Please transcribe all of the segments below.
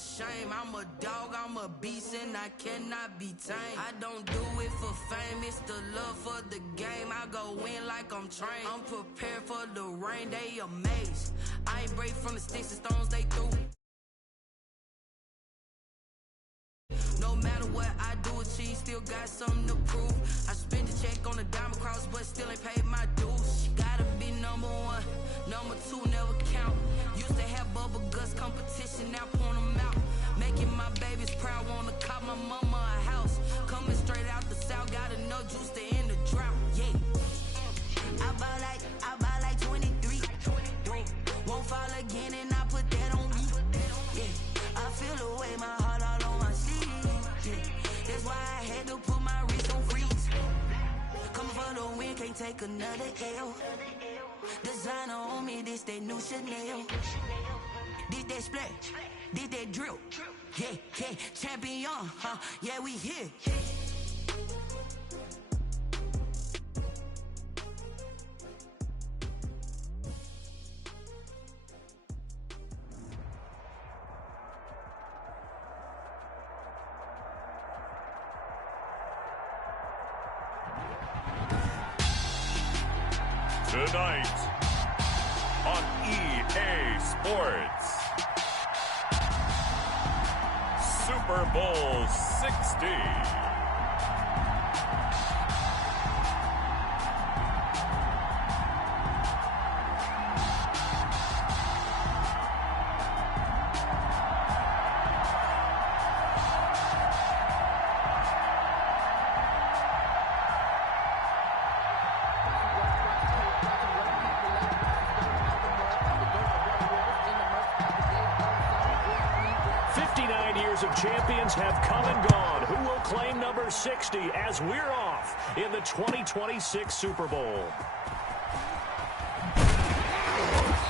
shame. I'm a dog, I'm a beast, and I cannot be tamed. I don't do it for fame, it's the love for the game. I go in like I'm trained. I'm prepared for the rain, they amazed. I ain't break from the sticks and stones they threw. No matter what I do, achieve, still got something to prove. I spent the check on the diamond cross, but still ain't paid my dues. Gotta be number one, number two never count. Used to have bubble guts competition, now point them out. Making my babies proud, wanna cop my mama a house. Coming straight out the south, got enough juice to end the drought. Yeah, I buy like 23. Won't fall again, and I put that on me. Yeah, I feel the way, my heart all on my sleeve. Yeah, that's why I had to put my wrist on freeze. Coming for the win, can't take another L. Designer on me, this that new Chanel. This that splash, this that drill. Yeah, champion, huh? Yeah, we here. Tonight on EA Sports, Super Bowl 60. Of champions have come and gone. Who will claim number 60 as we're off in the 2026 Super Bowl?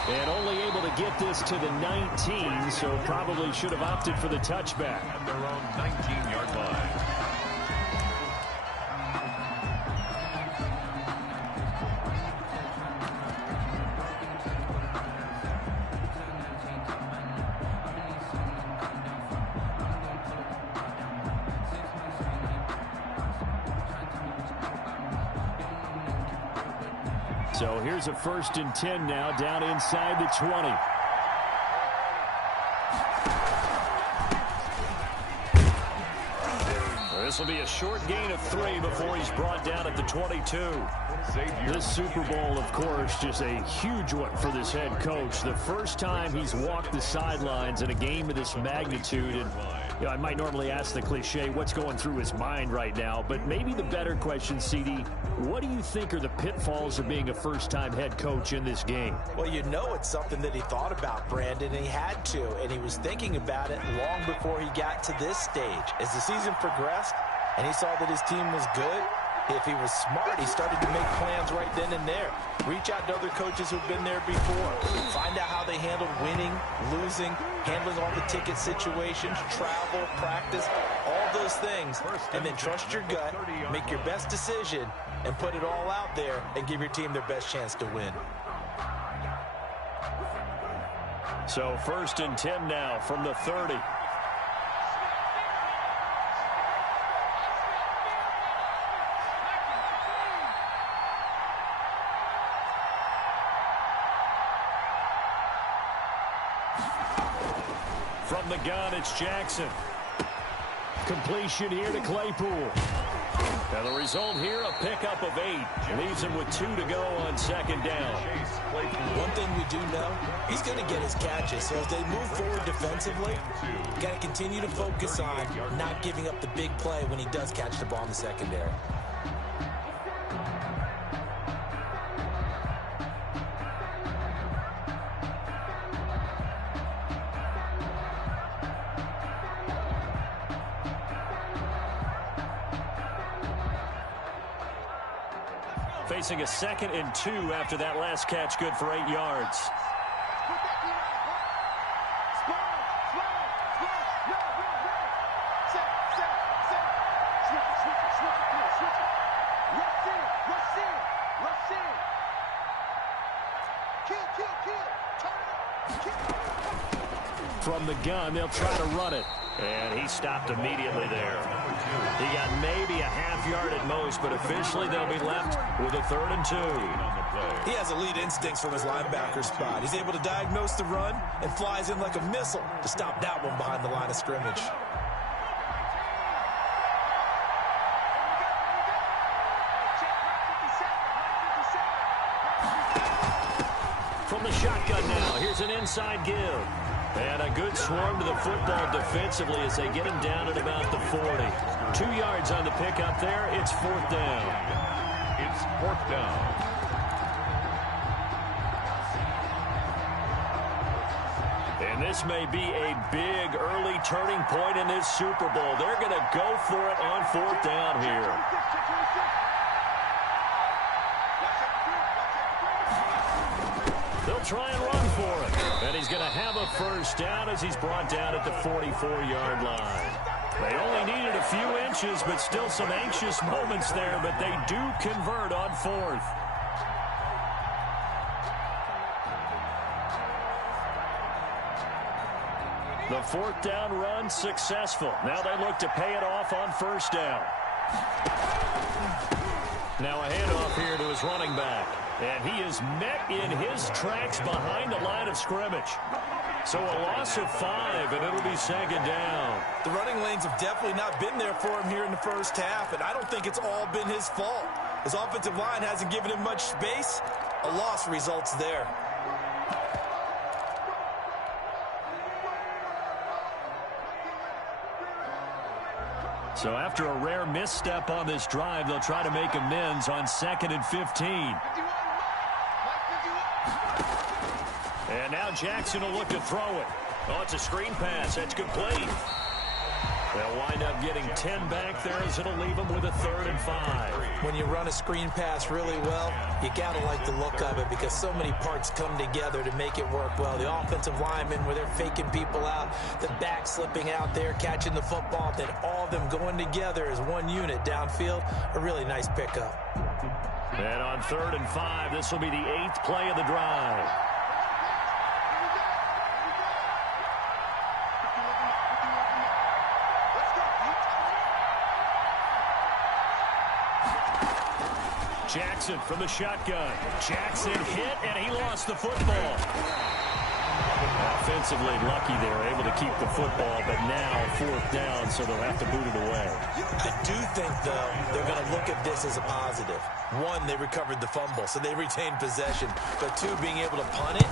And only able to get this to the 19, so probably should have opted for the touchback. At their own 19-yard line. So here's a 1st and 10 now, down inside the 20. This will be a short gain of 3 before he's brought down at the 22. This Super Bowl, of course, just a huge one for this head coach. The first time he's walked the sidelines in a game of this magnitude. And you know, I might normally ask the cliche, what's going through his mind right now? But maybe the better question, CD, what do you think are the pitfalls of being a first-time head coach in this game? Well, you know it's something that he thought about, Brandon, and he had to. And he was thinking about it long before he got to this stage. As the season progressed and he saw that his team was good, if he was smart, he started to make plans right then and there. Reach out to other coaches who've been there before. Find out how they handled winning, losing, handling all the ticket situations, travel, practice, all those things. And then trust your gut, make your best decision, and put it all out there and give your team their best chance to win. So 1st and 10 now from the 30. From the gun, it's Jackson. Completion here to Claypool. And the result here, a pickup of 8. Leaves him with 2 to go on 2nd down. One thing we do know, he's going to get his catches. So as they move forward defensively, you got to continue to focus on not giving up the big play when he does catch the ball in the secondary. Facing a 2nd and 2 after that last catch, good for 8 yards. From from the gun. They'll try to run it. And he stopped immediately there. He got maybe a half yard at most, but officially they'll be left with a 3rd and 2. He has elite instincts from his linebacker spot. He's able to diagnose the run and flies in like a missile to stop that one behind the line of scrimmage. From the shotgun now, here's an inside give. And a good swarm to the football defensively as they get him down at about the 40. 2 yards on the pickup there. It's 4th down. It's 4th down. And this may be a big early turning point in this Super Bowl. They're going to go for it on 4th down here. They'll try and run for it. And he's going to have a 1st down as he's brought down at the 44-yard line. They only needed a few inches, but still some anxious moments there, but they do convert on 4th. The 4th down run successful. Now they look to pay it off on 1st down. Now a handoff here to his running back. And he is met in his tracks behind the line of scrimmage. So a loss of 5, and it'll be 2nd down. The running lanes have definitely not been there for him here in the first half, and I don't think it's all been his fault. His offensive line hasn't given him much space. A loss results there. So after a rare misstep on this drive, they'll try to make amends on 2nd and 15. And now Jackson will look to throw it. Oh, it's a screen pass. That's complete. They'll wind up getting 10 back there as it'll leave them with a 3rd and 5. When you run a screen pass really well, you got to like the look of it because so many parts come together to make it work well. The offensive linemen, where they're faking people out, the back slipping out there, catching the football, then all of them going together as one unit downfield. A really nice pickup. And on 3rd and 5, this will be the 8th play of the drive. Jackson from the shotgun. Jackson hit, and he lost the football. Offensively lucky they were able to keep the football, but now 4th down, so they'll have to boot it away. I do think, though, they're going to look at this as a positive. 1, they recovered the fumble, so they retained possession. But 2, being able to punt it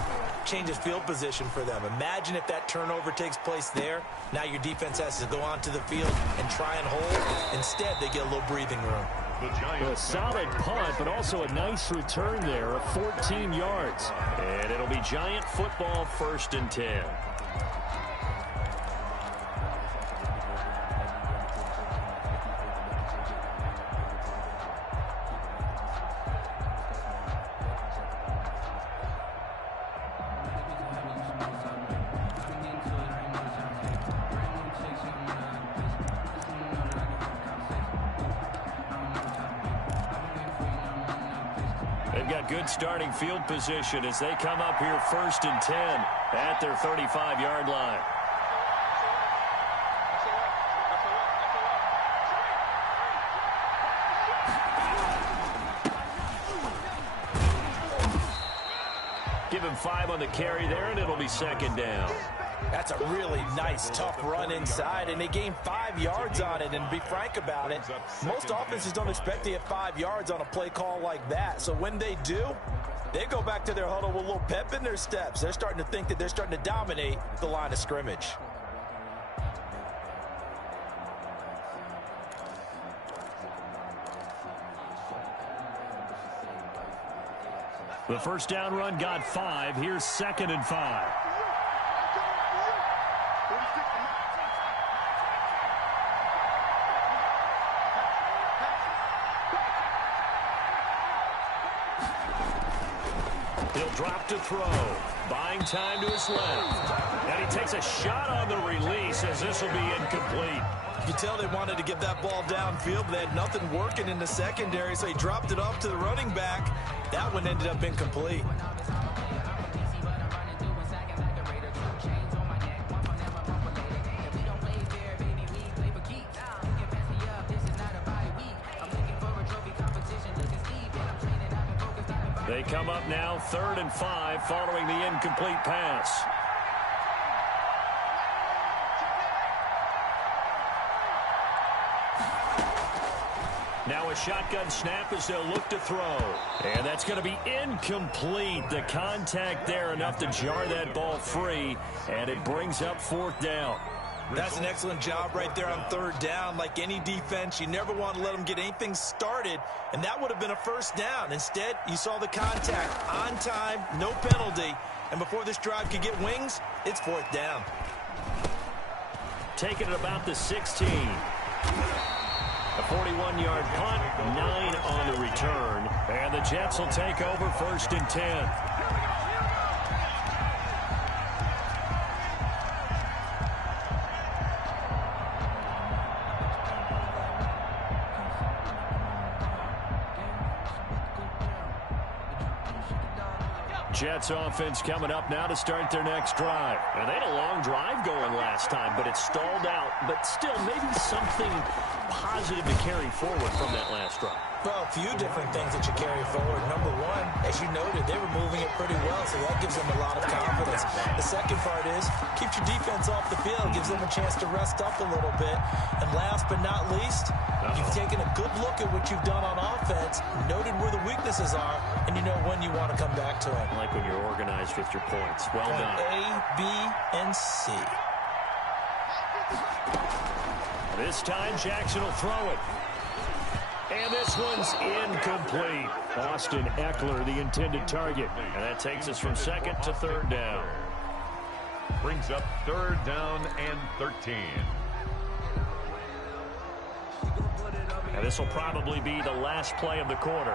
changes field position for them. Imagine if that turnover takes place there. Now your defense has to go onto the field and try and hold. Instead, they get a little breathing room. A solid punt, but also a nice return there of 14 yards. And it'll be Giant football, 1st and 10. They've got good starting field position as they come up here 1st and 10 at their 35-yard line. Give him 5 on the carry there, and it'll be 2nd down. That's a really nice, tough run inside, and they gained 5 yards on it. And to be frank about it, most offenses don't expect to get 5 yards on a play call like that. So when they do, they go back to their huddle with a little pep in their steps. They're starting to think that they're starting to dominate the line of scrimmage. The 1st down run got 5. Here's 2nd and 5. He'll drop to throw. Buying time to his left. And he takes a shot on the release as this will be incomplete. You can tell they wanted to get that ball downfield, but they had nothing working in the secondary, so he dropped it off to the running back. That one ended up incomplete. They come up now 3rd and 5 following the incomplete pass. Now a shotgun snap as they'll look to throw. And that's going to be incomplete. The contact there enough to jar that ball free, and it brings up 4th down. That's an excellent job right there on 3rd down. Like any defense, you never want to let them get anything started, and that would have been a 1st down. Instead, you saw the contact on time, no penalty, and before this drive could get wings, it's 4th down. Taking it about the 16. A 41-yard punt, 9 on the return, and the Jets will take over 1st and 10. Jets offense coming up now to start their next drive. And they had a long drive going last time, but it stalled out. But still, maybe something positive to carry forward from that last drive. Well, a few different things that you carry forward. Number one, as you noted, they were moving it pretty well, so that gives them a lot of confidence. The second part is, keeps your defense off the field, gives them a chance to rest up a little bit. And last but not least, you've taken a good look at what you've done on offense, noted where the weaknesses are, and you know when you want to come back to it. I like when you're organized with your points. Well done. A, B, and C. This time, Jackson will throw it. And this one's incomplete. Austin Eckler, the intended target. And that takes us from 2nd to 3rd down. Brings up 3rd down and 13. And this will probably be the last play of the quarter.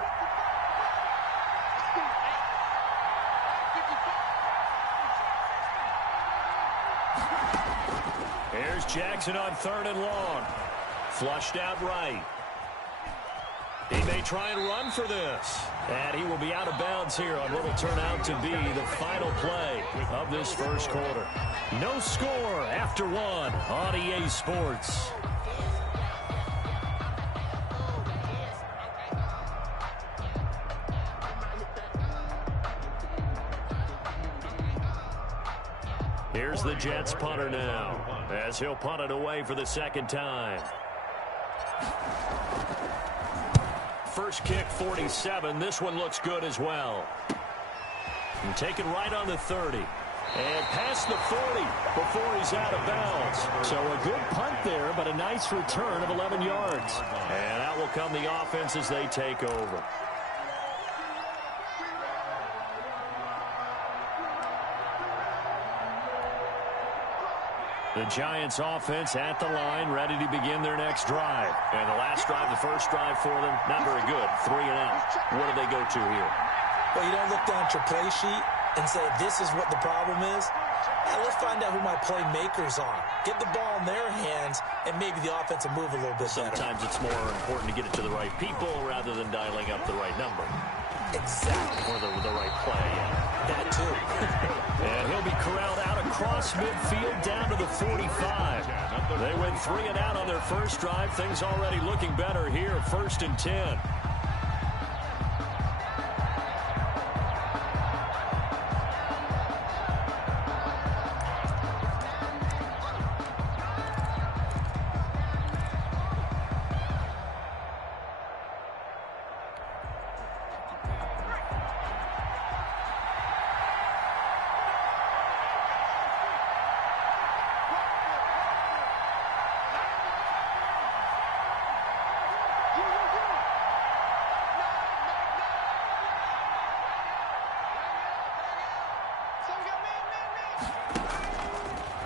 Here's Jackson on 3rd and long. Flushed out right. He may try and run for this. And he will be out of bounds here on what will turn out to be the final play of this first quarter. No score after 1 on EA Sports. Here's the Jets punter now, as he'll punt it away for the 2nd time. First kick, 47. This one looks good as well. And taken right on the 30. And past the 40 before he's out of bounds. So a good punt there, but a nice return of 11 yards. And out will come the offense as they take over. The Giants offense at the line, ready to begin their next drive. And the last drive, the first drive for them, not very good. 3 and out. What do they go to here? Well, you don't look down at your play sheet and say, this is what the problem is. Now, let's find out who my playmakers are. Get the ball in their hands, and maybe the offense will move a little bit better. Sometimes it's more important to get it to the right people rather than dialing up the right number. Exactly. Or the right play. That too. And he'll be corralled out across midfield down to the 45. They went 3 and out on their first drive. Things already looking better here. 1st and 10.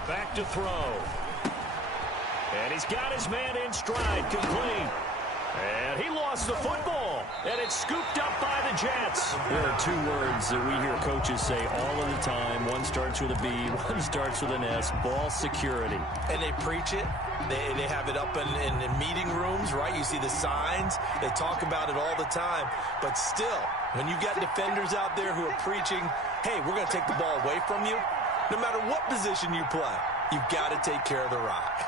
Back to throw. And he's got his man in stride, complete. And he lost the football. And it's scooped up by the Jets. There are 2 words that we hear coaches say all of the time. One starts with a B, one starts with an S. Ball security. And they preach it. They have it up in meeting rooms, right? You see the signs. They talk about it all the time. But still, when you've got defenders out there who are preaching, hey, we're going to take the ball away from you, no matter what position you play, you've got to take care of the rock.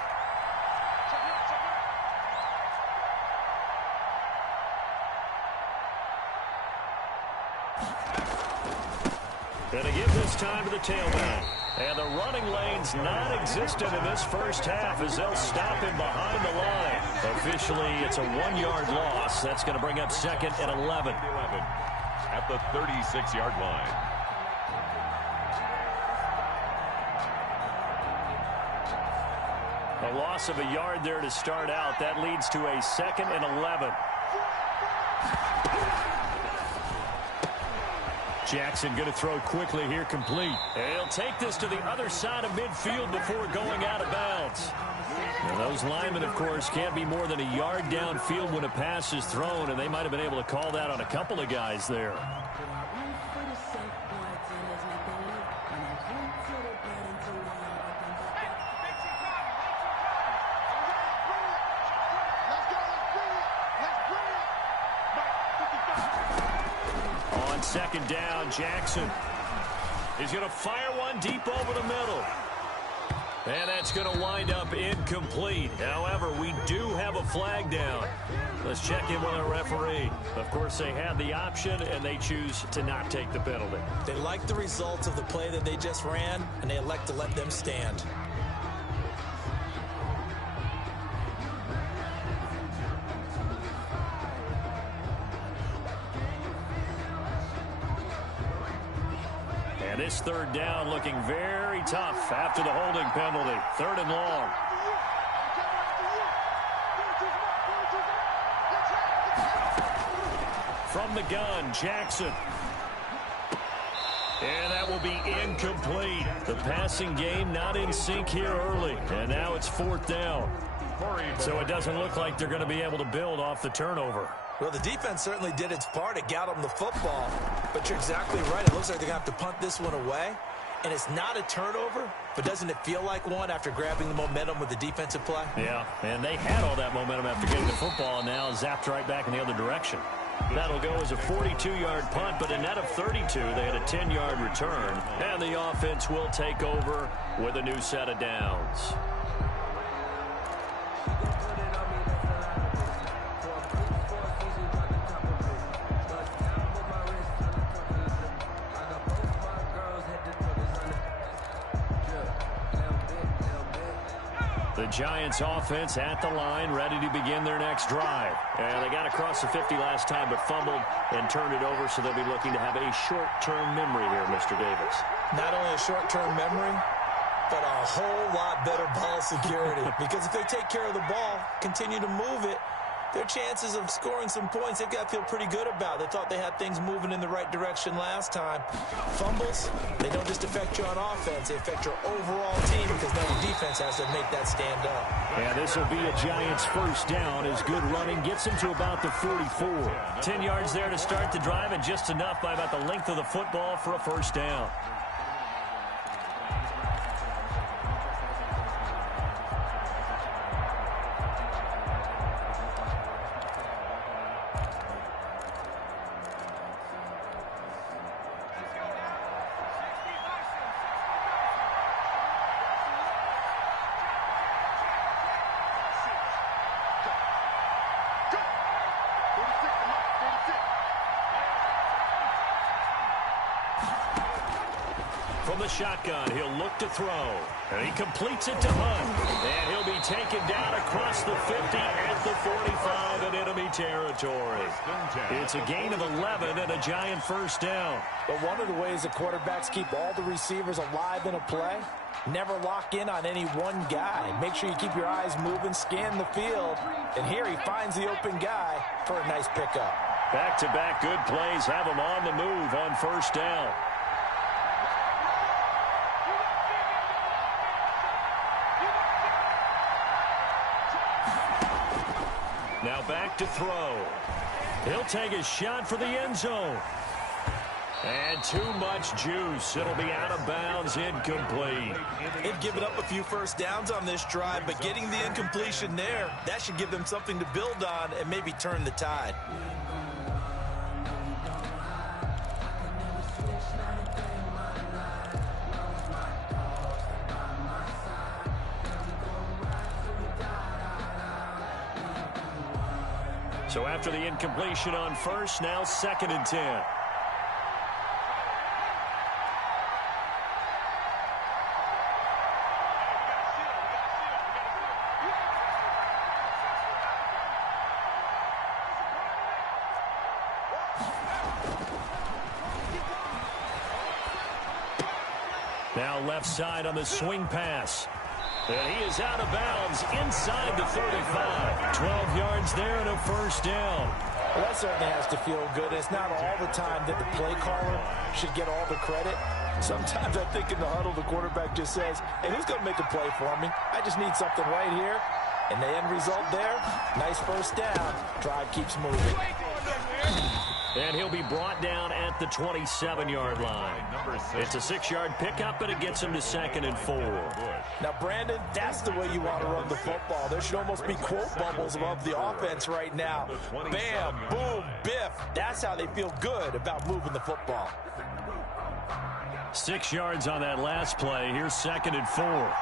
Going to give this time to the tailback. And the running lane's non-existent in this first half as they'll stop him behind the line. Officially, it's a 1-yard loss. That's going to bring up 2nd and 11. At the 36-yard line. A loss of a yard there to start out. That leads to a 2nd and 11. Jackson going to throw quickly here, complete. He'll take this to the other side of midfield before going out of bounds. And those linemen, of course, can't be more than a yard downfield when a pass is thrown, and they might have been able to call that on a couple of guys there. On 2nd down, Jackson is going to fire one deep over the middle. And that's going to wind up incomplete. However, we do have a flag down. Let's check in with our referee. Of course, they had the option, and they choose to not take the penalty. They like the results of the play that they just ran, and they elect to let them stand. And this 3rd down looking very tough after the holding penalty. 3rd and long. From the gun, Jackson. And that will be incomplete. The passing game not in sync here early. And now it's 4th down. So it doesn't look like they're going to be able to build off the turnover. Well, the defense certainly did its part. It got them the football. But you're exactly right. It looks like they're going to have to punt this one away. And it's not a turnover, but doesn't it feel like one after grabbing the momentum with the defensive play? Yeah, and they had all that momentum after getting the football, and now zapped right back in the other direction. That'll go as a 42-yard punt, but a net of 32. They had a 10-yard return, and the offense will take over with a new set of downs. The Giants offense at the line, ready to begin their next drive. And they got across the 50 last time, but fumbled and turned it over, so they'll be looking to have a short-term memory here, Mr. Davis. Not only a short-term memory, but a whole lot better ball security. Because if they take care of the ball, continue to move it, their chances of scoring some points, they've got to feel pretty good about. They thought they had things moving in the right direction last time. Fumbles, they don't just affect you on offense. They affect your overall team because now the defense has to make that stand up. Yeah, this will be a Giants 1st down as good running gets them to about the 44. 10 yards there to start the drive, and just enough by about the length of the football for a 1st down. From the shotgun, he'll look to throw. And he completes it to Hunt. And he'll be taken down across the 50 at the 45 in enemy territory. It's a gain of 11 and a Giant 1st down. But one of the ways the quarterbacks keep all the receivers alive in a play, never lock in on any one guy. Make sure you keep your eyes moving, scan the field. And here he finds the open guy for a nice pickup. Back-to-back good plays have him on the move on 1st down. Now back to throw. He'll take a shot for the end zone. And too much juice. It'll be out of bounds, incomplete. They've given up a few 1st downs on this drive, but getting the incompletion there, that should give them something to build on and maybe turn the tide. So after the incompletion on 1st, now 2nd and 10. Now left side on the swing pass. And he is out of bounds inside the 35. 12 yards there and a first down. Well, that certainly has to feel good. It's not all the time that the play caller should get all the credit. Sometimes I think in the huddle, the quarterback just says, hey, who's going to make a play for me? I just need something right here. And the end result there, nice first down. Drive keeps moving. And he'll be brought down at the 27-yard line. It's a 6-yard pickup, and it gets him to 2nd and 4. Now, Brandon, that's the way you want to run the football. There should almost be quote bubbles above the offense right now. Bam, boom, biff. That's how they feel good about moving the football. 6 yards on that last play. Here's 2nd and 4.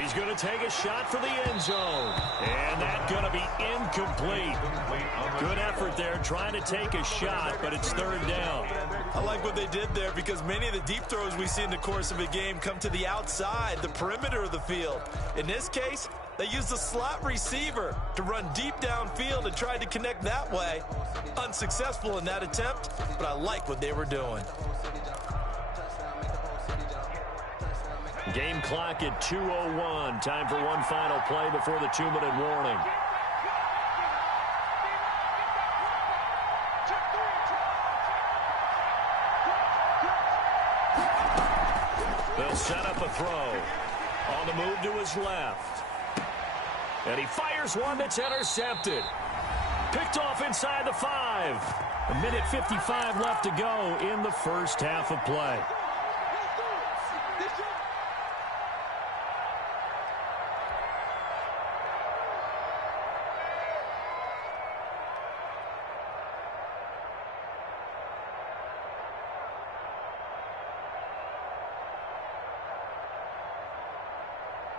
He's going to take a shot for the end zone. And that's going to be incomplete. Good effort there trying to take a shot, but it's 3rd down. I like what they did there because many of the deep throws we see in the course of a game come to the outside, the perimeter of the field. In this case, they used the slot receiver to run deep downfield and tried to connect that way. Unsuccessful in that attempt, but I like what they were doing. Game clock at 2:01. Time for one final play before the 2-minute warning. They'll set up a throw. On the move to his left. And he fires one that's intercepted. Picked off inside the 5. 1:55 left to go in the first half of play.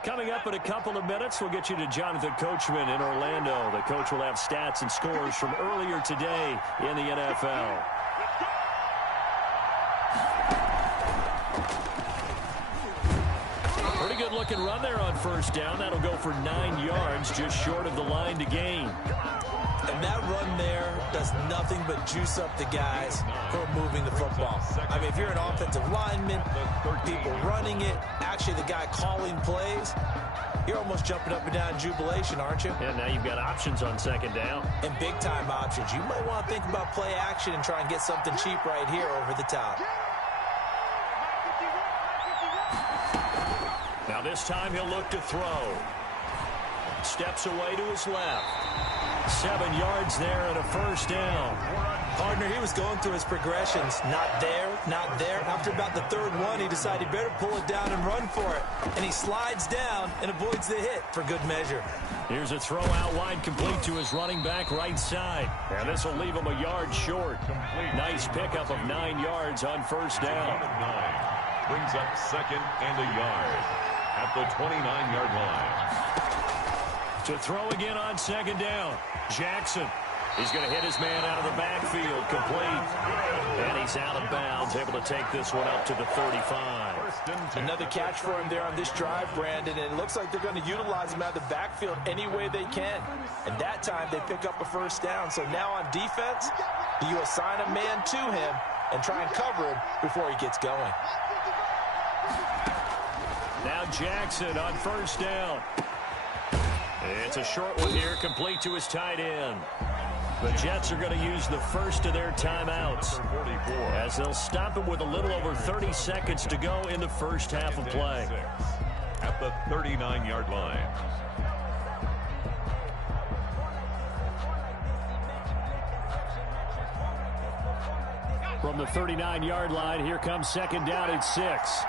Coming up in a couple of minutes, we'll get you to Jonathan Coachman in Orlando. The coach will have stats and scores from earlier today in the NFL. Pretty good looking run there on first down. That'll go for 9 yards, just short of the line to gain. And that run there does nothing but juice up the guys who are moving the football. I mean, if you're an offensive lineman, people running it, actually the guy calling plays, you're almost jumping up and down in jubilation, aren't you? And now you've got options on 2nd down. And big-time options. You might want to think about play action and try and get something cheap right here over the top. Now this time he'll look to throw. Steps away to his left. 7 yards there and a first down. Partner, he was going through his progressions. Not there, not there. After about the 3rd one, he decided he better pull it down and run for it. And he slides down and avoids the hit for good measure. Here's a throw out wide, complete to his running back right side. And this will leave him a yard short. Nice pickup of 9 yards on first down. Brings up 2nd and a yard at the 29-yard line. To throw again on 2nd down. Jackson. He's going to hit his man out of the backfield. Complete. And he's out of bounds. Able to take this one up to the 35. Another catch for him there on this drive, Brandon. And it looks like they're going to utilize him out of the backfield any way they can. And that time they pick up a first down. So now on defense, do you assign a man to him and try and cover him before he gets going? Now Jackson on first down. It's a short one here, complete to his tight end. The Jets are going to use the first of their timeouts as they'll stop him with a little over 30 seconds to go in the first half of play. At the 39-yard line. From the 39-yard line, here comes 2nd down and 6.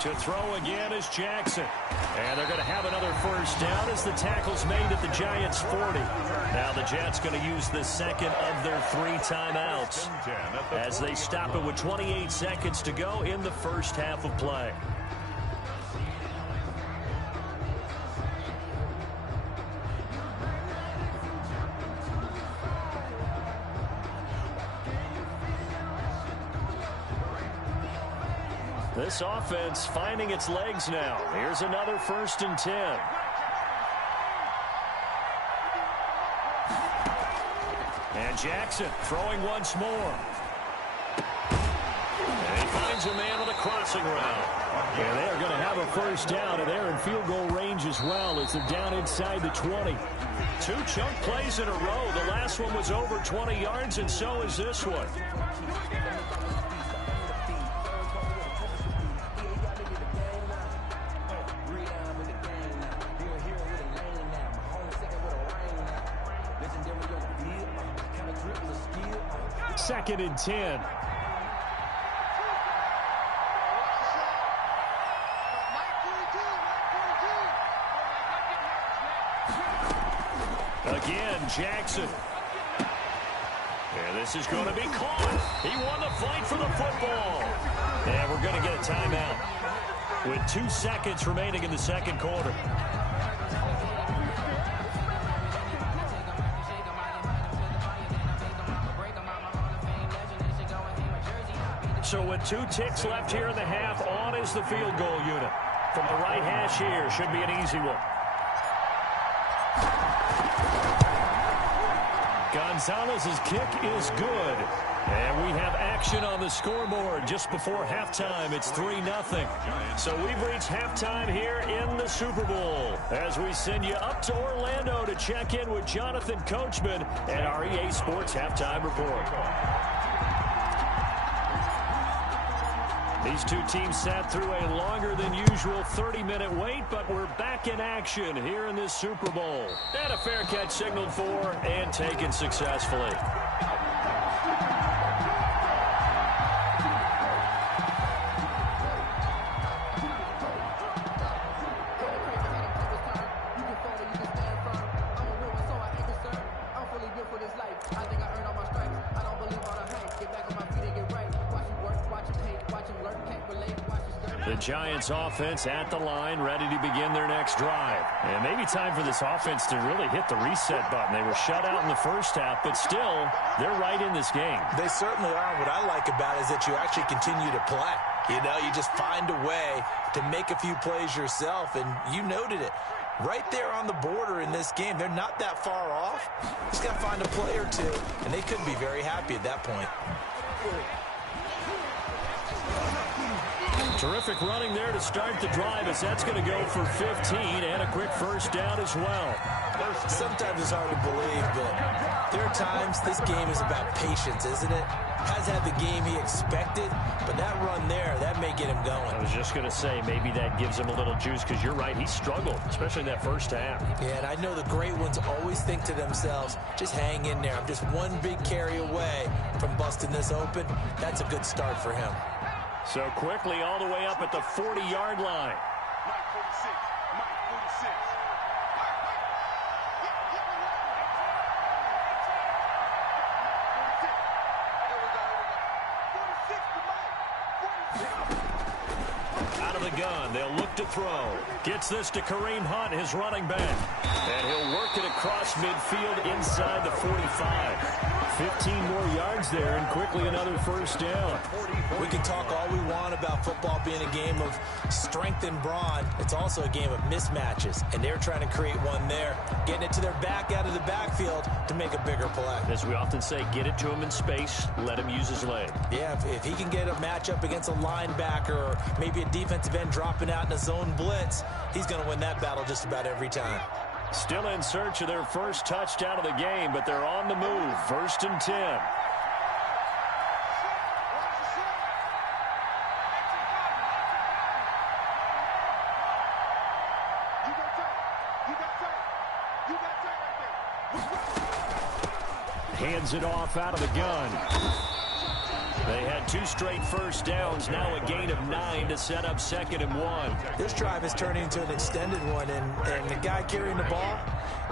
To throw again is Jackson. And they're going to have another first down as the tackle's made at the Giants' 40. Now the Jets going to use the 2nd of their 3 timeouts as they stop it with 28 seconds to go in the first half of play. This offense finding its legs now. Here's another 1st and 10. And Jackson throwing once more. And he finds a man with a crossing route. And they are going to have a 1st down, and they're in field goal range as well as they're down inside the 20. 2 chunk plays in a row. The last one was over 20 yards, and so is this one. Second and 10. Again, Jackson. And this is going to be caught. He won the fight for the football. And we're going to get a timeout with 2 seconds remaining in the second quarter. So with 2 ticks left here in the half, on is the field goal unit. From the right hash here, should be an easy one. Gonzalez's kick is good. And we have action on the scoreboard just before halftime. It's 3-0. So we've reached halftime here in the Super Bowl as we send you up to Orlando to check in with Jonathan Coachman and our EA Sports Halftime Report. These 2 teams sat through a longer than usual 30-minute wait, but we're back in action here in this Super Bowl. And a fair catch signaled for and taken successfully. The Giants offense at the line, ready to begin their next drive. And maybe time for this offense to really hit the reset button. They were shut out in the first half, but still, they're right in this game. They certainly are. What I like about it is that you actually continue to play. You know, you just find a way to make a few plays yourself, and you noted it. Right there on the border in this game, they're not that far off. Just got to find a play or two, and they could be very happy at that point. Terrific running there to start the drive as that's going to go for 15 and a quick 1st down as well. Sometimes it's hard to believe, but there are times this game is about patience, isn't it? Has had the game he expected, but that run there, that may get him going. I was just going to say, maybe that gives him a little juice because you're right, he struggled, especially in that first half. Yeah, and I know the great ones always think to themselves, just hang in there. I'm just one big carry away from busting this open. That's a good start for him. So quickly all the way up at the 40-yard line. Out of the gun, they'll look to throw. Gets this to Kareem Hunt, his running back. And he'll work it across midfield inside the 45. 15 more yards there, and quickly another 1st down. We can talk all we want about football being a game of strength and brawn. It's also a game of mismatches, and they're trying to create one there, getting it to their back out of the backfield to make a bigger play. As we often say, get it to him in space, let him use his leg. Yeah, if he can get a matchup against a linebacker or maybe a defensive end dropping out in a zone blitz, he's going to win that battle just about every time. Still in search of their first touchdown of the game, but they're on the move. 1st and 10. Hands it off out of the gun. They had 2 straight 1st downs, now a gain of 9 to set up 2nd and 1. This drive is turning into an extended one, and the guy carrying the ball,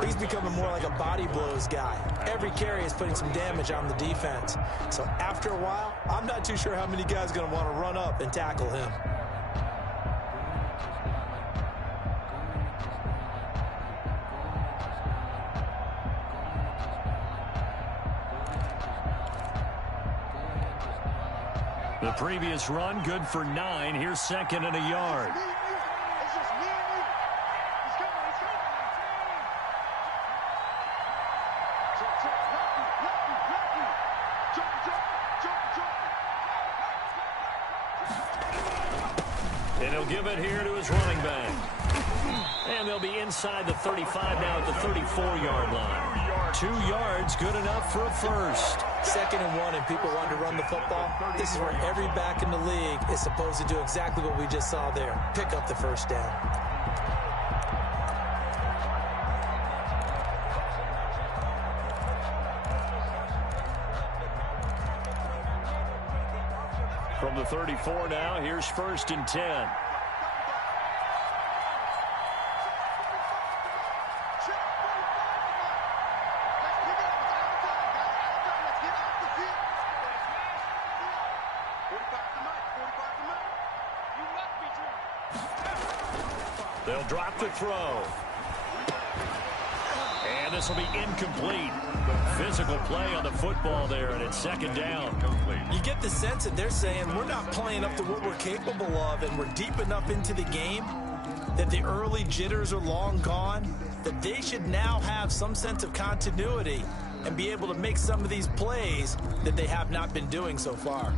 he's becoming more like a body blows guy. Every carry is putting some damage on the defense. So after a while, I'm not too sure how many guys are going to want to run up and tackle him. The previous run, good for 9. Here's 2nd and a yard. And he'll give it here to his running back. And they'll be inside the 35 now at the 34-yard line. 2 yards, good enough for a first. 2nd and 1, and people want to run the football. This is where every back in the league is supposed to do exactly what we just saw there. Pick up the first down. From the 34 now, here's 1st and 10. They'll drop the throw. And this will be incomplete. Physical play on the football there, and it's 2nd down. You get the sense that they're saying we're not playing up to what we're capable of, and we're deep enough into the game that the early jitters are long gone, that they should now have some sense of continuity and be able to make some of these plays that they have not been doing so far.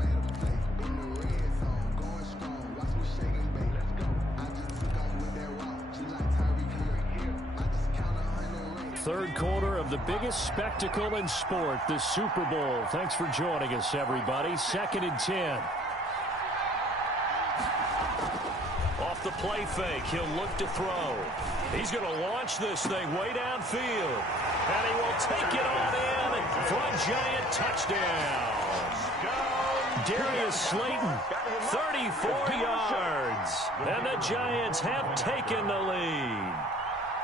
Third quarter of the biggest spectacle in sport, the Super Bowl. Thanks for joining us, everybody. 2nd and 10. Off the play fake, he'll look to throw. He's going to launch this thing way downfield. And he will take it on in for a giant touchdown. Darius Slayton, 34 yards. And the Giants have taken the lead.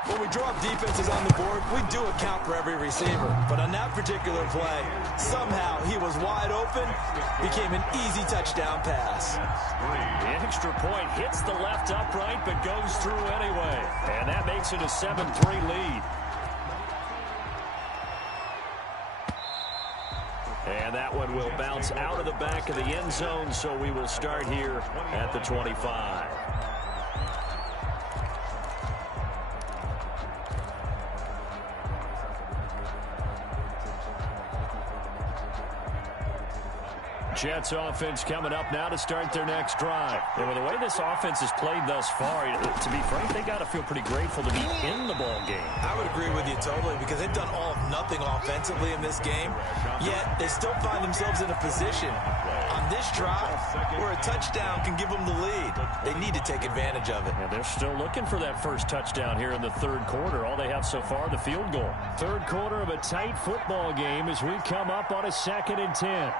When we drop defenses on the board, we do account for every receiver. But on that particular play, somehow he was wide open, became an easy touchdown pass. The extra point hits the left upright, but goes through anyway. And that makes it a 7-3 lead. And that one will bounce out of the back of the end zone, so we will start here at the 25. Jets offense coming up now to start their next drive. And with the way this offense has played thus far, to be frank, they got to feel pretty grateful to be in the ball game. I would agree with you totally, because they've done all of nothing offensively in this game, yet they still find themselves in a position on this drive where a touchdown can give them the lead. They need to take advantage of it. And they're still looking for that first touchdown here in the third quarter. All they have so far, the field goal. Third quarter of a tight football game as we come up on a 2nd and 10.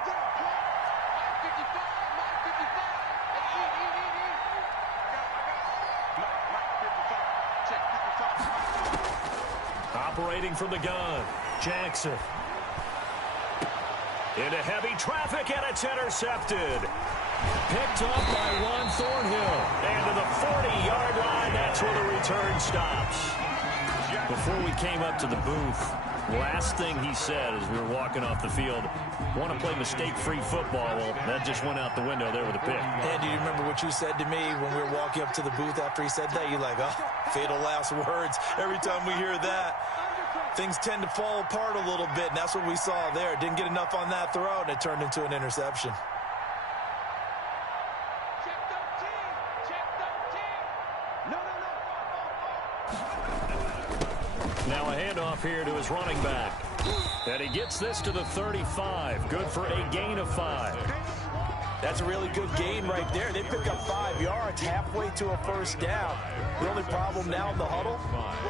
Operating from the gun, Jackson. Into heavy traffic, and it's intercepted. Picked up by Juan Thornhill. And to the 40-yard line, that's where the return stops. Before we came up to the booth, last thing he said as we were walking off the field, want to play mistake-free football. Well, that just went out the window there with a pick. And do you remember what you said to me when we were walking up to the booth after he said that? You're like, oh, fatal last words. Every time we hear that, things tend to fall apart a little bit, and that's what we saw there. Didn't get enough on that throw, and it turned into an interception. Now a handoff here to his running back. And he gets this to the 35. Good for a gain of 5. That's a really good gain right there. They pick up 5 yards halfway to a first down. The only problem now in the huddle,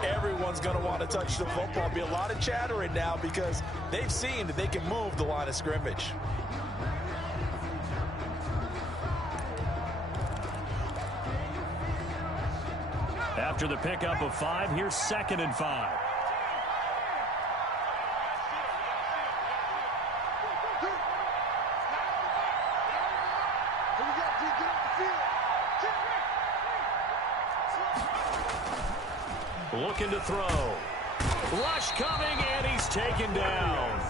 everyone's going to want to touch the football. There'll be a lot of chattering now because they've seen that they can move the line of scrimmage. After the pickup of 5, here's 2nd and 5. Looking to throw. Rush coming, and he's taken down.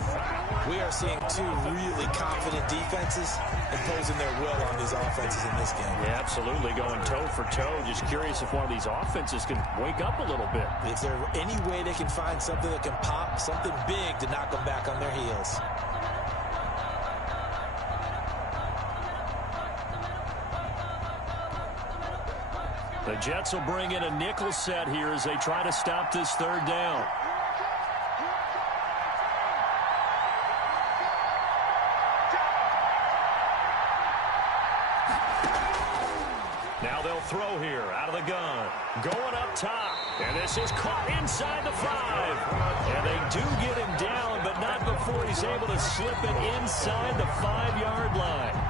We are seeing two really confident defenses imposing their will on these offenses in this game. Yeah, absolutely, going toe for toe. Just curious if one of these offenses can wake up a little bit. Is there any way they can find something that can pop, something big to knock them back on their heels? The Jets will bring in a nickel set here as they try to stop this third down. Now they'll throw here out of the gun. Going up top. And this is caught inside the 5. And they do get him down, but not before he's able to slip it inside the 5-yard line.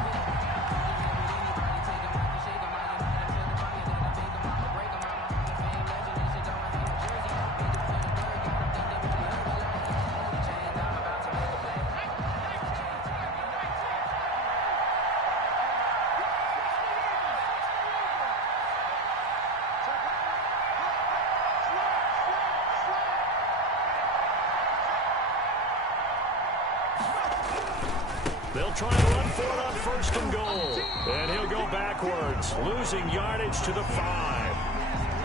They'll try to run for it on 1st and goal. And he'll go backwards, losing yardage to the 5.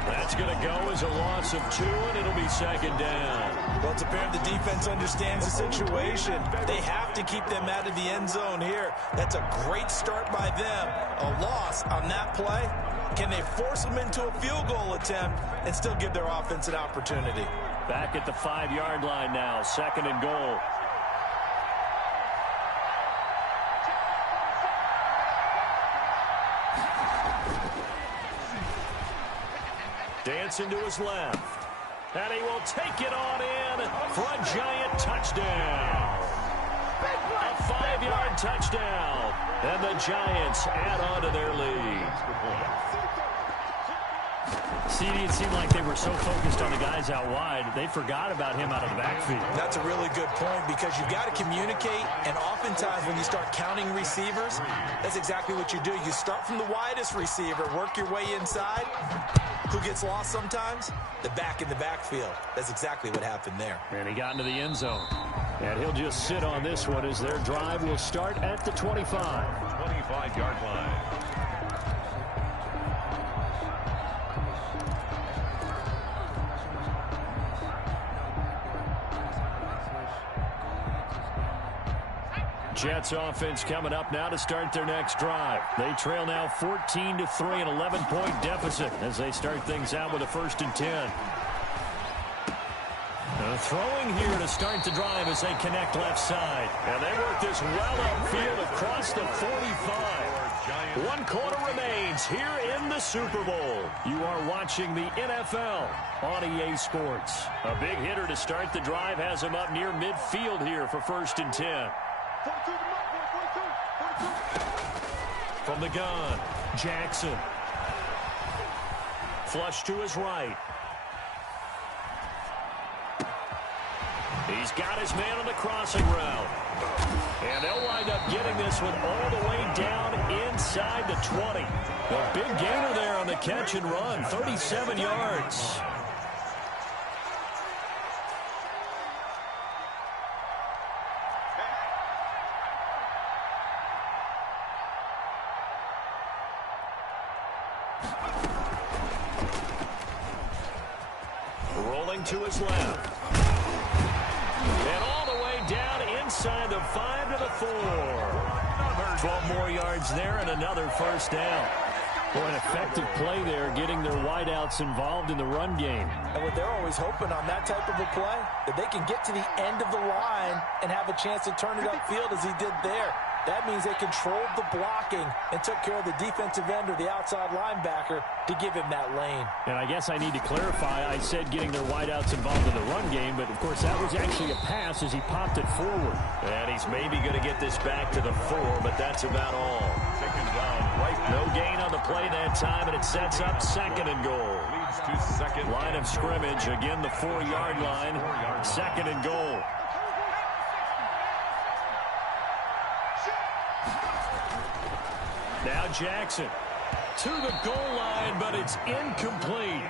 That's going to go as a loss of 2, and it'll be 2nd down. Well, it's apparent the defense understands the situation. They have to keep them out of the end zone here. That's a great start by them. A loss on that play. Can they force them into a field goal attempt and still give their offense an opportunity? Back at the 5-yard line now, 2nd and goal. Dancing to his left. And he will take it on in for a giant touchdown. A 5-yard touchdown. And the Giants add on to their lead. CD, it seemed like they were so focused on the guys out wide, they forgot about him out of the backfield. That's a really good point because you've got to communicate, and oftentimes when you start counting receivers, that's exactly what you do. You start from the widest receiver, work your way inside. Who gets lost sometimes? The back in the backfield. That's exactly what happened there. And he got into the end zone. And he'll just sit on this one as their drive will start at the 25. 25-yard line. Jets offense coming up now to start their next drive. They trail now 14-3, an 11-point deficit as they start things out with a 1st and 10. Throwing here to start the drive as they connect left side. And they work this well upfield across the 45. 1 quarter remains here in the Super Bowl. You are watching the NFL on EA Sports. A big hitter to start the drive has him up near midfield here for 1st and 10. From the gun, Jackson. Flush to his right. He's got his man on the crossing route. And they'll wind up getting this one all the way down inside the 20. A big gainer there on the catch and run, 37 yards. Rolling to his left. And all the way down inside the 5 to the 4. 12 more yards there and another 1st down. Boy, an effective play there, getting their wideouts involved in the run game. And what they're always hoping on that type of a play, that they can get to the end of the line and have a chance to turn it upfield as he did there. That means they controlled the blocking and took care of the defensive end or the outside linebacker to give him that lane. And I guess I need to clarify, I said getting their wideouts involved in the run game, but of course that was actually a pass as he popped it forward. And he's maybe going to get this back to the 4, but that's about all. Second down, right now. No gain on the play that time, and it sets up 2nd and goal. Leads to second. Line of scrimmage, again the 4-yard line, 2nd and goal. Now Jackson To the goal line, but it's incomplete.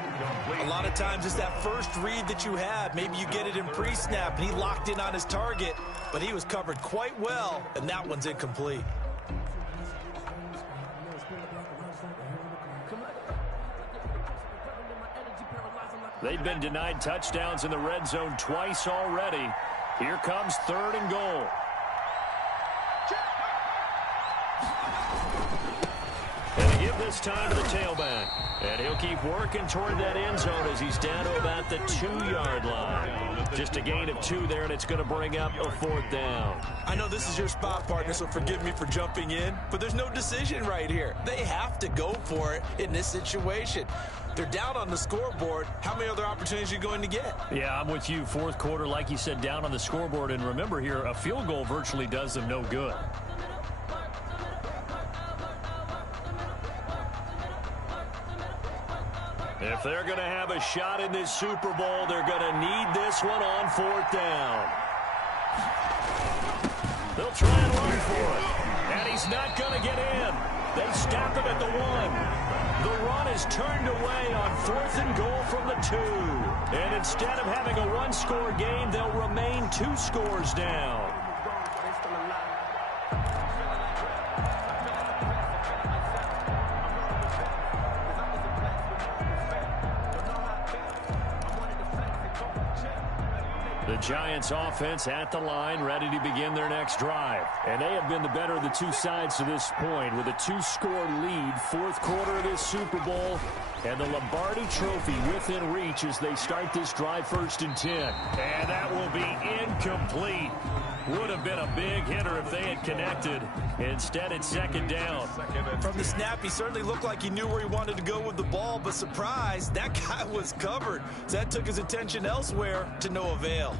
A lot of times it's that first read that you have. Maybe you get it in pre-snap, and he locked in on his target, but he was covered quite well, and that one's incomplete. They've been denied touchdowns in the red zone twice already. Here comes 3rd and goal. And they give this time to the tailback. And he'll keep working toward that end zone as he's down to about the 2-yard line. Just a gain of 2 there, and it's going to bring up a 4th down. I know this is your spot, partner, so forgive me for jumping in, but there's no decision right here. They have to go for it in this situation. They're down on the scoreboard. How many other opportunities are you going to get? Yeah, I'm with you. 4th quarter, like you said, down on the scoreboard. And remember here, a field goal virtually does them no good. If they're going to have a shot in this Super Bowl, they're going to need this one on 4th down. They'll try and run for it. And he's not going to get in. They stop him at the 1. The run is turned away on 4th and goal from the 2. And instead of having a 1-score game, they'll remain 2 scores down. The Giants offense at the line, ready to begin their next drive. And they have been the better of the 2 sides to this point with a 2-score lead, 4th quarter of this Super Bowl, and the Lombardi Trophy within reach as they start this drive 1st and 10. And that will be incomplete. Would have been a big hitter if they had connected. Instead, it's 2nd down. From the snap, he certainly looked like he knew where he wanted to go with the ball, but surprise, that guy was covered. So that took his attention elsewhere to no avail.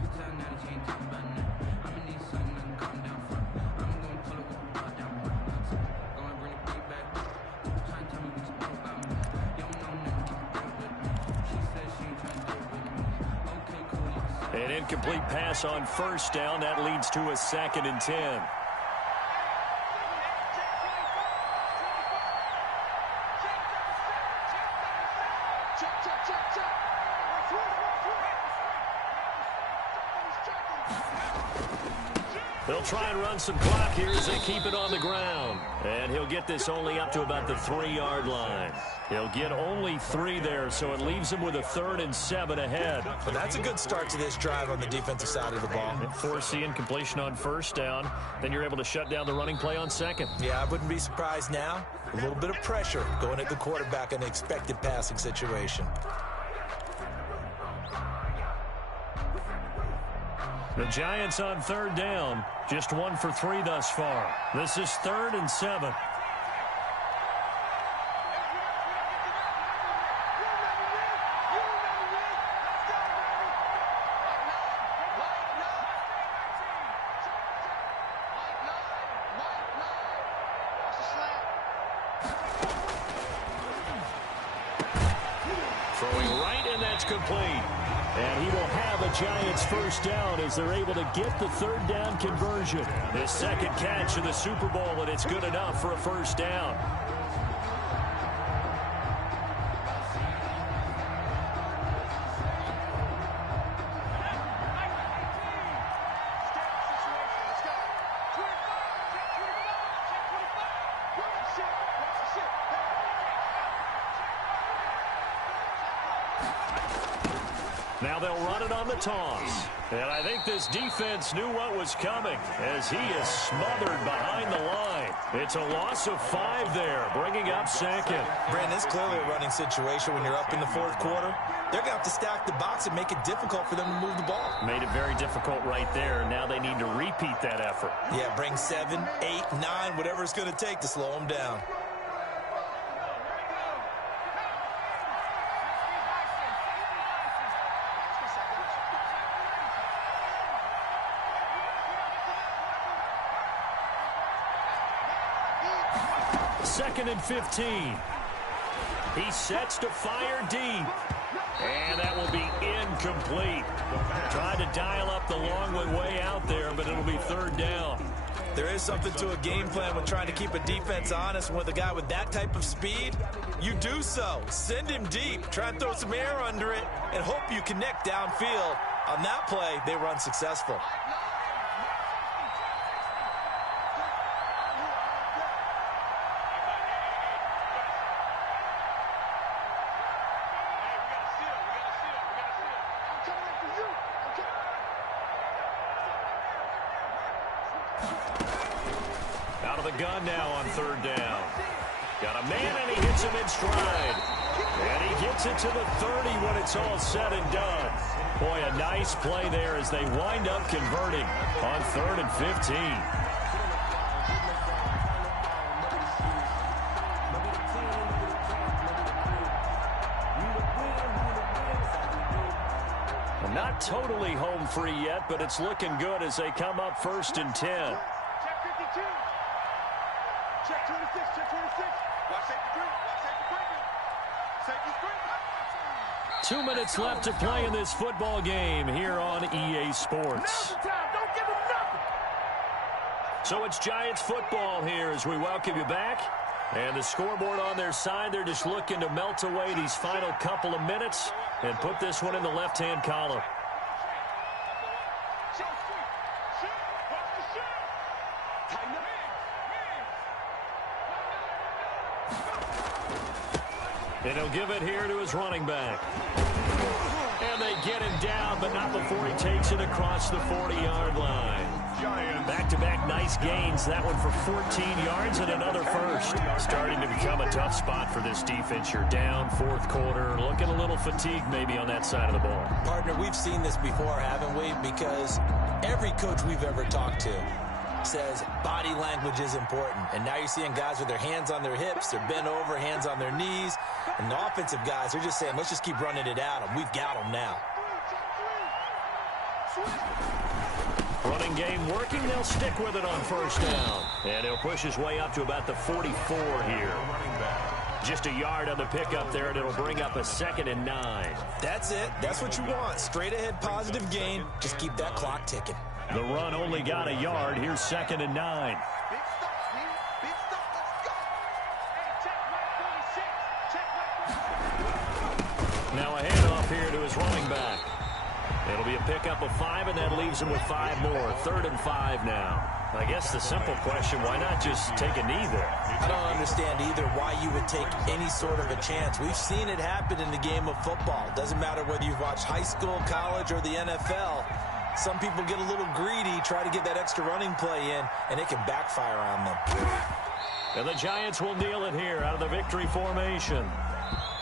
An incomplete pass on 1st down. That leads to a 2nd and 10. They'll try and run some clock here as they keep it on the ground. And he'll get this only up to about the 3-yard line. He'll get only 3 there, so it leaves him with a 3rd and 7 ahead. But that's a good start to this drive on the defensive side of the ball. Force the incompletion on 1st down. Then you're able to shut down the running play on 2nd. Yeah, I wouldn't be surprised now. A little bit of pressure going at the quarterback in an expected passing situation. The Giants on 3rd down. Just 1 for 3 thus far. This is 3rd and 7. Throwing right, and that's complete. And he will have a Giants 1st down as they're able to get the 3rd down conversion. His 2nd catch of the Super Bowl, and it's good enough for a 1st down. Now they'll run it on the toss. And I think this defense knew what was coming as he is smothered behind the line. It's a loss of 5 there, bringing up 2nd. Brandon, it's clearly a running situation when you're up in the 4th quarter. They're going to have to stack the box and make it difficult for them to move the ball. Made it very difficult right there. Now they need to repeat that effort. Yeah, bring 7, 8, 9, whatever it's going to take to slow them down. Second and 15. He sets to fire deep. And that will be incomplete. Tried to dial up the long one way out there, but it'll be 3rd down. There is something to a game plan when trying to keep a defense honest. With a guy with that type of speed, you do so. Send him deep. Try and throw some air under it and hope you connect downfield. On that play, they were unsuccessful. Out of the gun now on third down. Got a man, and he hits him in stride. And he gets it to the 30 when it's all said and done. Boy, a nice play there as they wind up converting on 3rd and 15. Not totally home free yet, but it's looking good as they come up 1st and 10. Check 52. Check 26. Check 26. Watch safety green. Watch safety green. Safety green. 2 minutes left to play in this football game here on EA Sports. Don't give them nothing. So it's Giants football here as we welcome you back. And the scoreboard on their side, they're just looking to melt away these final couple of minutes and put this one in the left-hand column. And he'll give it here to his running back. And they get him down, but not before he takes it across the 40-yard line. Back-to-back nice gains. That one for 14 yards and another first. Starting to become a tough spot for this defense. You're down 4th quarter. Looking a little fatigued maybe on that side of the ball. Partner, we've seen this before, haven't we? Because every coach we've ever talked to says body language is important. And now you're seeing guys with their hands on their hips, they're bent over, hands on their knees. And the offensive guys are just saying, let's just keep running it at them. We've got them now. Running game working. They'll stick with it on 1st down. And he'll push his way up to about the 44 here. Just a yard on the pickup there, and it'll bring up a 2nd and 9. That's it. That's what you want. Straight ahead positive gain. Just keep that clock ticking. The run only got a yard. Here's 2nd and 9. Now a handoff here to his running back. It'll be a pickup of 5, and that leaves him with 5 more. 3rd and 5 now. I guess the simple question, why not just take a knee there? I don't understand either why you would take any sort of a chance. We've seen it happen in the game of football. Doesn't matter whether you've watched high school, college, or the NFL. Some people get a little greedy, try to get that extra running play in, and it can backfire on them. And the Giants will kneel it here out of the victory formation.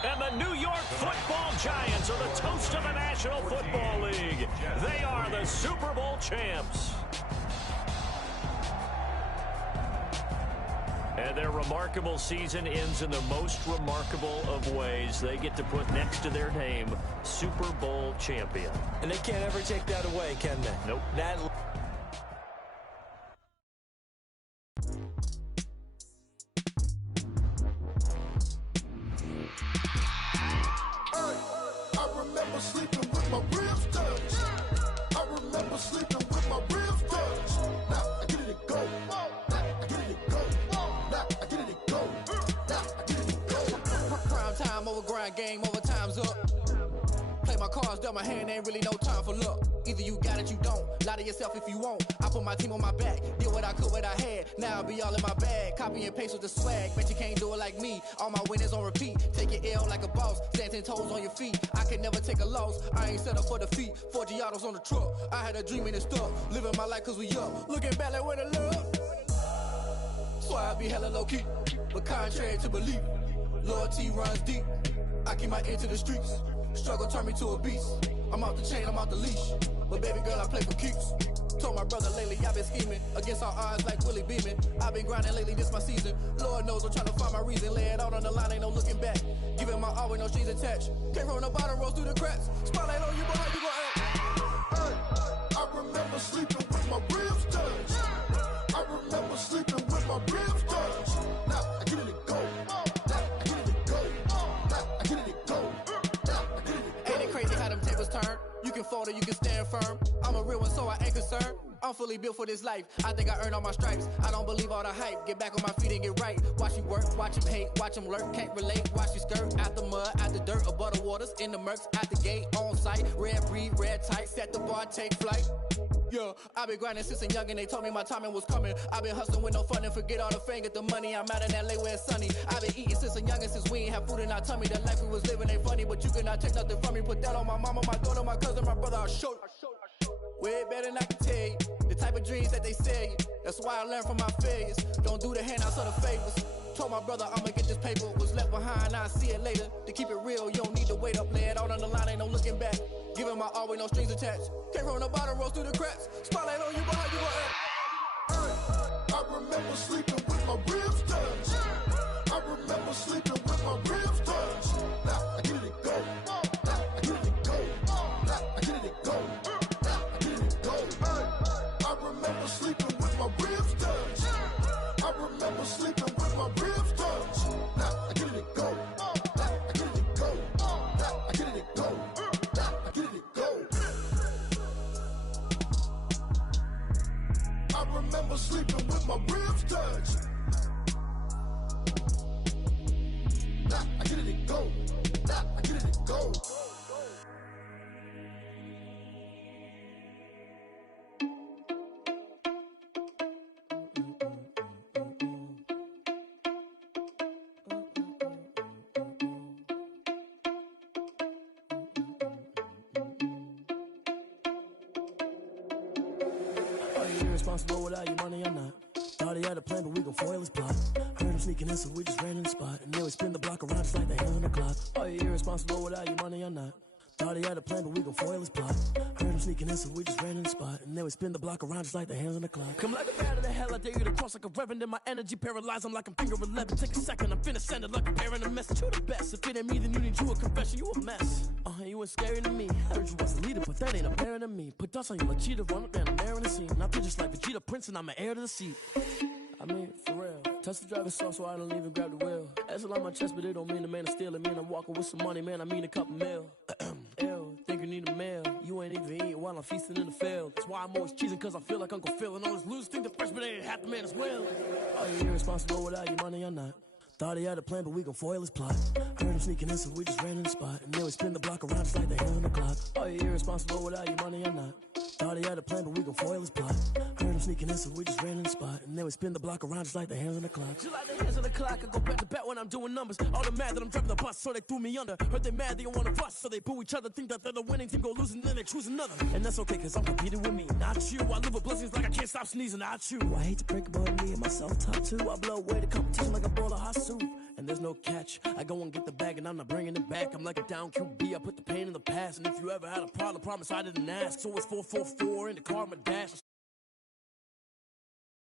And the New York Football Giants are the toast of the National Football League. They are the Super Bowl champs. And their remarkable season ends in the most remarkable of ways. They get to put next to their name, Super Bowl champion. And they can't ever take that away, can they? Nope. That sleeping with my ribs touched. I remember sleeping with my ribs touched. Now I get it and go. Now I get it and go. Now I get it and go. Now I get it and go. Prime time over grind game, over time's up. Play my cards, dealt my hand, ain't really no time for luck. Either you got it, you don't. Lie to yourself if you won't. I put my team on my back, did what I could, what I had. Now I'll be all in my bag, copy and paste with the swag. Bet you can't do it like me. All my winners on repeat. Take your L like a boss, stand 10 toes on your feet. I can never take a loss. I ain't set up for defeat. 4 Giados on the truck. I had a dream and it stuck. Living my life cause we up. Looking back like where the love. So I be hella low key, but contrary to belief, loyalty runs deep. I keep my ear to the streets. Struggle turned me to a beast. I'm out the chain, I'm out the leash. But baby girl, I play for keeps. Told my brother lately, I've been scheming against all odds like Willie Beeman. I've been grinding lately, this my season. Lord knows I'm trying to find my reason. Lay it out on the line, ain't no looking back. Giving my all with no strings attached. Can't roll no bottom, rolls through the cracks. Spotlight on you, but how you gon' act? Hey, I remember sleeping with my ribs touched. I remember sleeping with my ribs touched. Now I get it and go. Now I get it and go. Now I get it and go. Now I get it and go. Ain't it crazy how them tables turn? You can fold or you can stand firm. I'm a real one, so I ain't concerned. I'm fully built for this life. I think I earned all my stripes. I don't believe all the hype. Get back on my feet and get right. Watch you work, watch him hate, watch him lurk. Can't relate, watch you skirt. Out the mud, out the dirt, above the waters, in the murks, out the gate, on site. Red breed, red tight, set the bar, take flight. Yeah, I been grinding since a young and they told me my timing was coming. I been hustling with no fun and forget all the fame, get the money. I'm out in LA where it's sunny. I been eating since a young and since we ain't have food in our tummy. The life we was living ain't funny, but you cannot take nothing from me. Put that on my mama, my daughter, my cousin, my brother, I'll show you. Way better than I can tell you. The type of dreams that they sell you. That's why I learned from my failures. Don't do the handouts or the favors. Told my brother I'ma get this paper. Was left behind, I'll see it later. To keep it real, you don't need to wait up. Lay it out on the line, ain't no looking back. Giving my all with no strings attached. Came from the bottom, rose through the cracks. Spotlight on you, but how you gon' act? I remember sleeping with my ribs touched. I remember sleeping with my ribs touched. Now I get it go. Now I get it go. Now I get it go. Now I get it go. I remember sleeping with my ribs touched. I remember sleeping with my ribs touched. Now I get it go. Now I get it go. Now I get it go. Now I get it go. I remember sleeping with my ribs touched. Now I get it go. Now I get it go. Are you irresponsible without your money or not? Thought he had a plan, but we gon' foil his plot. Heard him sneaking in, so we just ran in the spot. And then we spin the block around just like the hands on the clock. Are you irresponsible without your money or not? Thought he had a plan, but we gon' foil his plot. Heard him sneaking in, so we just ran in the spot. And then we spin the block around just like the hands on the clock. Come like a bat of the hell, I dare you to cross like a reverend. In my energy paralyzed, I'm like I'm finger 11. Take a second, I'm finna send it like a parent a message. You the best, if it ain't me, then you need you a confession. You a mess. You ain't scary to me. Heard you was a leader, but that ain't apparent to me. Put dust on you like cheetah, run up down the mirror in the scene. I feel just like Vegeta Prince, and I'm an heir to the seat. I mean, for real. Touch the driver's soft so I don't even grab the wheel. That's a lot on my chest, but it don't mean the man is stealing. Mean I'm walking with some money, man, I mean a couple mil. Ew, think you need a meal. You ain't even eating while I'm feasting in the field. That's why I'm always cheesing, cause I feel like Uncle Phil. And all this losers think the freshman ain't half the man as well. Are you irresponsible without your money or not? Thought he had a plan, but we gon' foil his plot. Heard him sneaking in, so we just ran in the spot. And then we spin the block around just like the hands on the clock. Are you irresponsible without your money or not? Thought he had a plan, but we gon' foil his plot. Heard him sneaking in, so we just ran in the spot. And then we spin the block around just like the hands on the clock. Just like the hands on the clock, I go back to back when I'm doing numbers. All the mad that I'm driving the bus, so they threw me under. Heard they mad, they don't wanna bust, so they boo each other. Think that they're the winning team, go losing, then they choose another. And that's okay, cause I'm competing with me, not you. I live with blessings like I can't stop sneezing, not you. I hate to break about me and my self-talk too. I blow away the competition like a bowl of hot soup. And there's no catch. I go and get the bag and I'm not bringing it back. I'm like a down QB, I put the pain in the past. And if you ever had a problem, promise I didn't ask. So it's 444 in the car, my dash.